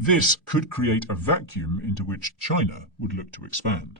This could create a vacuum into which China would look to expand.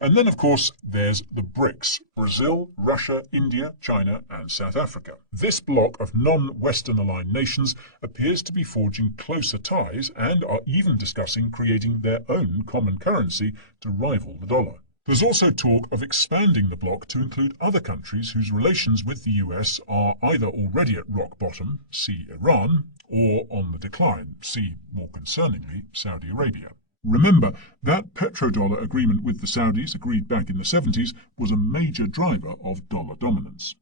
And then, of course, there's the BRICS: Brazil, Russia, India, China, and South Africa. This bloc of non-Western aligned nations appears to be forging closer ties and are even discussing creating their own common currency to rival the dollar. There's also talk of expanding the bloc to include other countries whose relations with the US are either already at rock bottom, see Iran, or on the decline, see, more concerningly, Saudi Arabia. Remember, that petrodollar agreement with the Saudis, agreed back in the 70s, was a major driver of dollar dominance.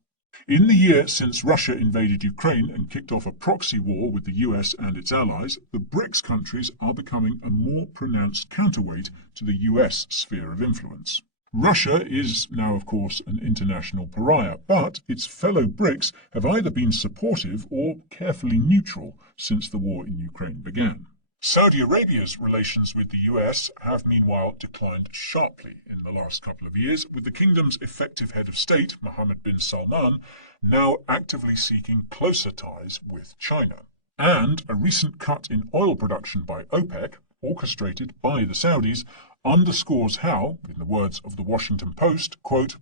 In the year since Russia invaded Ukraine and kicked off a proxy war with the US and its allies, the BRICS countries are becoming a more pronounced counterweight to the US sphere of influence. Russia is now, of course, an international pariah, but its fellow BRICS have either been supportive or carefully neutral since the war in Ukraine began. Saudi Arabia's relations with the US have meanwhile declined sharply in the last couple of years, with the kingdom's effective head of state, Mohammed bin Salman, now actively seeking closer ties with China. And a recent cut in oil production by OPEC, orchestrated by the Saudis, underscores how, in the words of the Washington Post, quote,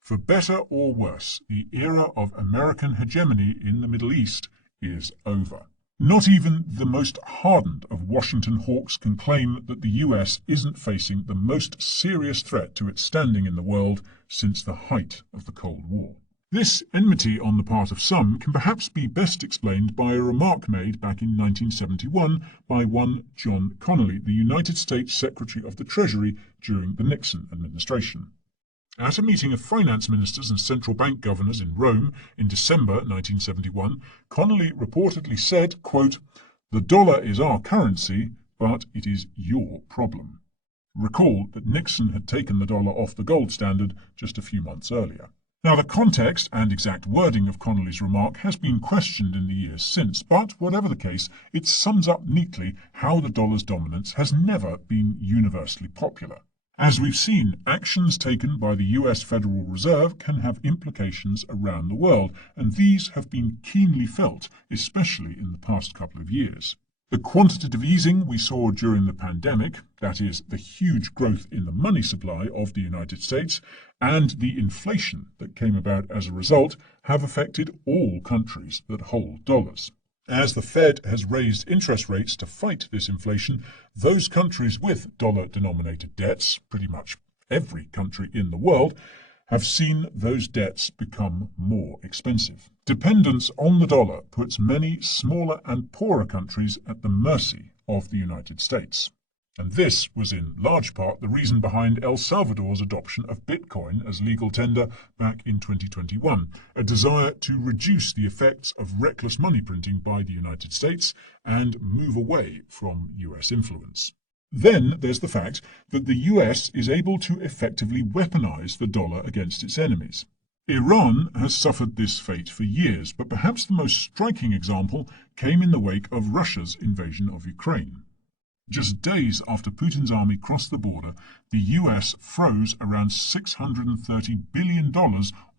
"For better or worse, the era of American hegemony in the Middle East is over." Not even the most hardened of Washington hawks can claim that the US isn't facing the most serious threat to its standing in the world since the height of the Cold War. This enmity on the part of some can perhaps be best explained by a remark made back in 1971 by one John Connally, the United States Secretary of the Treasury during the Nixon administration. At a meeting of finance ministers and central bank governors in Rome in December 1971, Connally reportedly said, quote, "The dollar is our currency, but it is your problem." Recall that Nixon had taken the dollar off the gold standard just a few months earlier. Now, the context and exact wording of Connally's remark has been questioned in the years since, but whatever the case, it sums up neatly how the dollar's dominance has never been universally popular. As we've seen, actions taken by the US Federal Reserve can have implications around the world, and these have been keenly felt, especially in the past couple of years. The quantitative easing we saw during the pandemic, that is, the huge growth in the money supply of the United States, and the inflation that came about as a result, have affected all countries that hold dollars. As the Fed has raised interest rates to fight this inflation, those countries with dollar-denominated debts, pretty much every country in the world, have seen those debts become more expensive. Dependence on the dollar puts many smaller and poorer countries at the mercy of the United States. And this was in large part the reason behind El Salvador's adoption of Bitcoin as legal tender back in 2021, a desire to reduce the effects of reckless money printing by the United States and move away from US influence. Then there's the fact that the US is able to effectively weaponize the dollar against its enemies. Iran has suffered this fate for years, but perhaps the most striking example came in the wake of Russia's invasion of Ukraine. Just days after Putin's army crossed the border, the US froze around $630 billion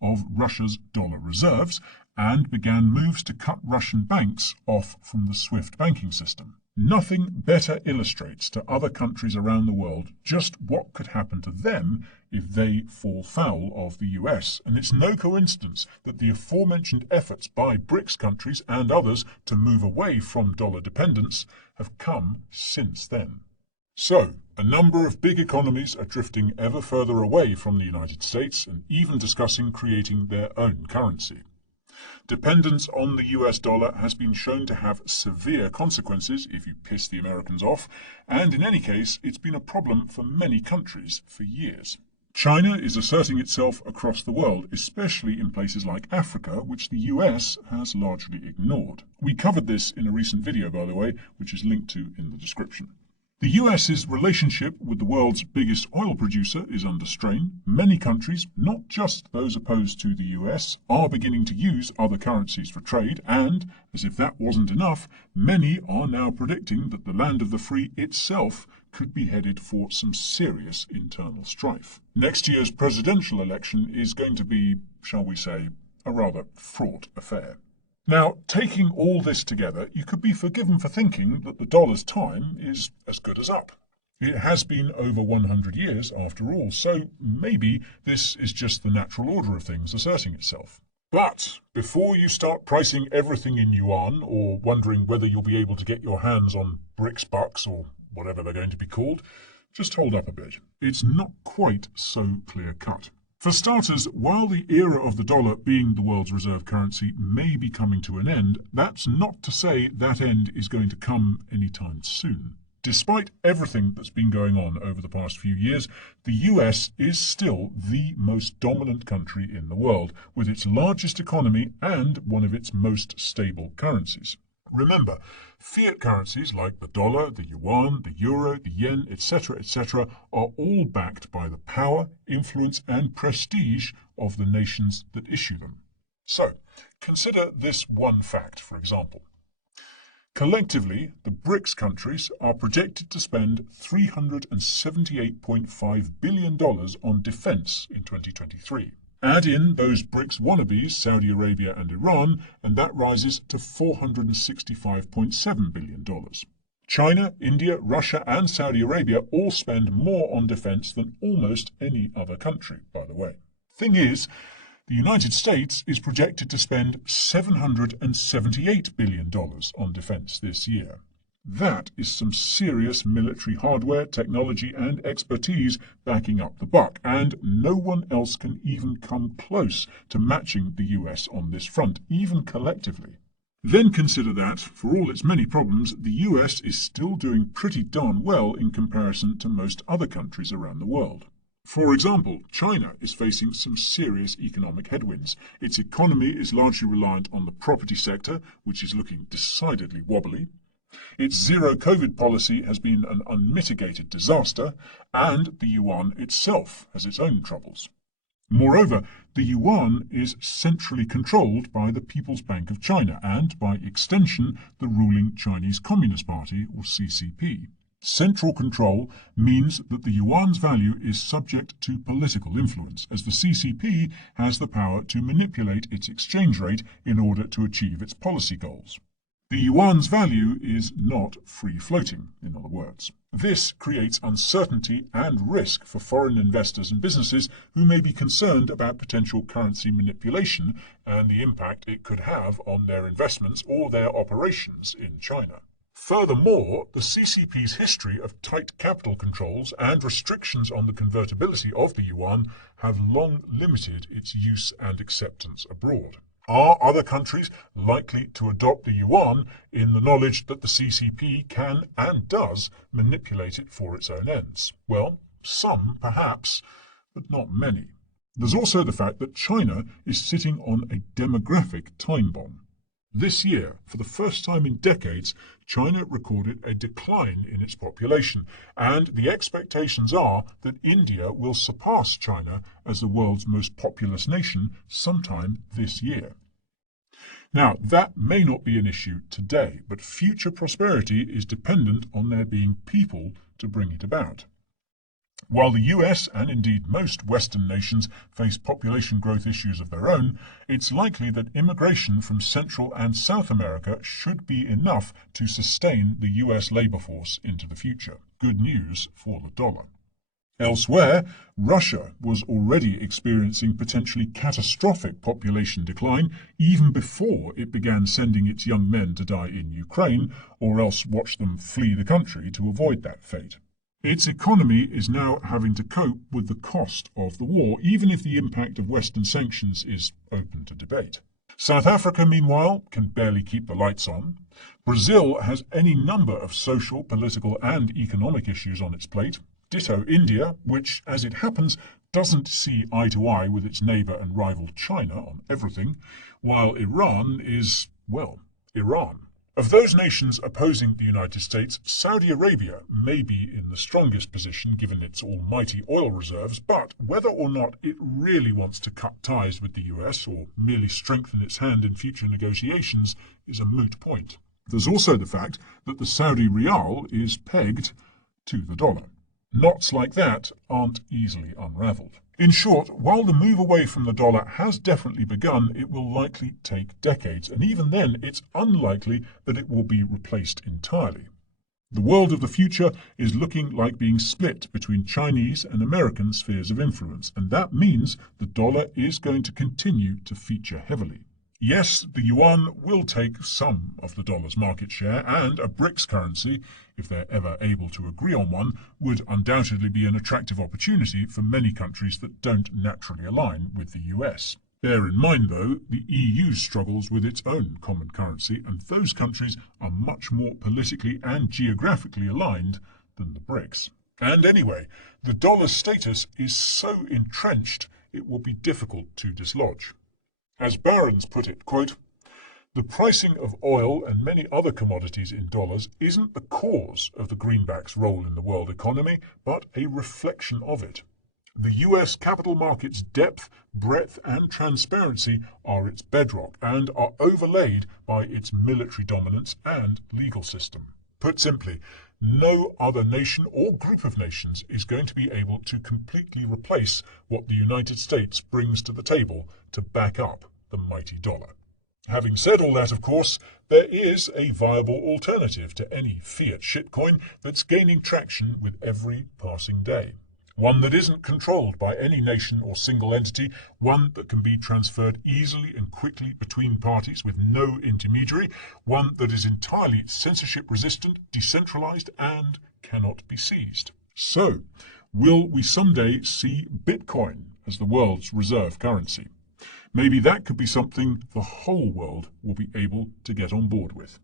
of Russia's dollar reserves and began moves to cut Russian banks off from the SWIFT banking system. Nothing better illustrates to other countries around the world just what could happen to them if they fall foul of the US, and it's no coincidence that the aforementioned efforts by BRICS countries and others to move away from dollar dependence have come since then. So, a number of big economies are drifting ever further away from the United States and even discussing creating their own currency. Dependence on the US dollar has been shown to have severe consequences if you piss the Americans off, and in any case, it's been a problem for many countries for years. China is asserting itself across the world, especially in places like Africa, which the US has largely ignored. We covered this in a recent video, by the way, which is linked to in the description. The US's relationship with the world's biggest oil producer is under strain. Many countries, not just those opposed to the US, are beginning to use other currencies for trade, and, as if that wasn't enough, many are now predicting that the land of the free itself could be headed for some serious internal strife. Next year's presidential election is going to be, shall we say, a rather fraught affair. Now, taking all this together, you could be forgiven for thinking that the dollar's time is as good as up. It has been over 100 years after all, so maybe this is just the natural order of things asserting itself. But before you start pricing everything in yuan or wondering whether you'll be able to get your hands on BRICS bucks or whatever they're going to be called, just hold up a bit. It's not quite so clear-cut. For starters, while the era of the dollar being the world's reserve currency may be coming to an end, that's not to say that end is going to come anytime soon. Despite everything that's been going on over the past few years, the US is still the most dominant country in the world, with its largest economy and one of its most stable currencies. Remember, fiat currencies like the dollar, the yuan, the euro, the yen, etc., are all backed by the power, influence, and prestige of the nations that issue them. So, consider this one fact, for example. Collectively, the BRICS countries are projected to spend $378.5 billion on defense in 2023. Add in those BRICS wannabes, Saudi Arabia and Iran, and that rises to $465.7 billion. China, India, Russia and Saudi Arabia all spend more on defense than almost any other country, by the way. Thing is, the United States is projected to spend $778 billion on defense this year. That is some serious military hardware, technology and expertise backing up the buck, and no one else can even come close to matching the US on this front, even collectively. Then consider that, for all its many problems, the US is still doing pretty darn well in comparison to most other countries around the world. For example, China is facing some serious economic headwinds. Its economy is largely reliant on the property sector, which is looking decidedly wobbly. Its zero-COVID policy has been an unmitigated disaster, and the yuan itself has its own troubles. Moreover, the yuan is centrally controlled by the People's Bank of China and, by extension, the ruling Chinese Communist Party, or CCP. Central control means that the yuan's value is subject to political influence, as the CCP has the power to manipulate its exchange rate in order to achieve its policy goals. The yuan's value is not free-floating, in other words. This creates uncertainty and risk for foreign investors and businesses who may be concerned about potential currency manipulation and the impact it could have on their investments or their operations in China. Furthermore, the CCP's history of tight capital controls and restrictions on the convertibility of the yuan have long limited its use and acceptance abroad. Are other countries likely to adopt the yuan in the knowledge that the CCP can and does manipulate it for its own ends? Well, some perhaps, but not many. There's also the fact that China is sitting on a demographic time bomb. This year, for the first time in decades, China recorded a decline in its population, and the expectations are that India will surpass China as the world's most populous nation sometime this year. Now, that may not be an issue today, but future prosperity is dependent on there being people to bring it about. While the US and indeed most Western nations face population growth issues of their own, it's likely that immigration from Central and South America should be enough to sustain the US labor force into the future. Good news for the dollar. Elsewhere, Russia was already experiencing potentially catastrophic population decline even before it began sending its young men to die in Ukraine, or else watch them flee the country to avoid that fate. Its economy is now having to cope with the cost of the war, even if the impact of Western sanctions is open to debate. South Africa, meanwhile, can barely keep the lights on. Brazil has any number of social, political and economic issues on its plate. Ditto India, which, as it happens, doesn't see eye to eye with its neighbour and rival China on everything, while Iran is, well, Iran. Of those nations opposing the United States, Saudi Arabia may be in the strongest position given its almighty oil reserves, but whether or not it really wants to cut ties with the US or merely strengthen its hand in future negotiations is a moot point. There's also the fact that the Saudi rial is pegged to the dollar. Knots like that aren't easily unravelled. In short, while the move away from the dollar has definitely begun, it will likely take decades, and even then it's unlikely that it will be replaced entirely. The world of the future is looking like being split between Chinese and American spheres of influence, and that means the dollar is going to continue to feature heavily. Yes, the yuan will take some of the dollar's market share, and a BRICS currency, if they're ever able to agree on one, would undoubtedly be an attractive opportunity for many countries that don't naturally align with the US. Bear in mind, though, the EU struggles with its own common currency, and those countries are much more politically and geographically aligned than the BRICS. And anyway, the dollar's status is so entrenched it will be difficult to dislodge. As Barron's put it, quote, "The pricing of oil and many other commodities in dollars isn't the cause of the greenback's role in the world economy, but a reflection of it. The US capital market's depth, breadth, and transparency are its bedrock and are overlaid by its military dominance and legal system. Put simply, no other nation or group of nations is going to be able to completely replace what the United States brings to the table to back up the mighty dollar." Having said all that, of course, there is a viable alternative to any fiat shitcoin that's gaining traction with every passing day. One that isn't controlled by any nation or single entity, one that can be transferred easily and quickly between parties with no intermediary, one that is entirely censorship resistant, decentralized, and cannot be seized. So, will we someday see Bitcoin as the world's reserve currency? Maybe that could be something the whole world will be able to get on board with.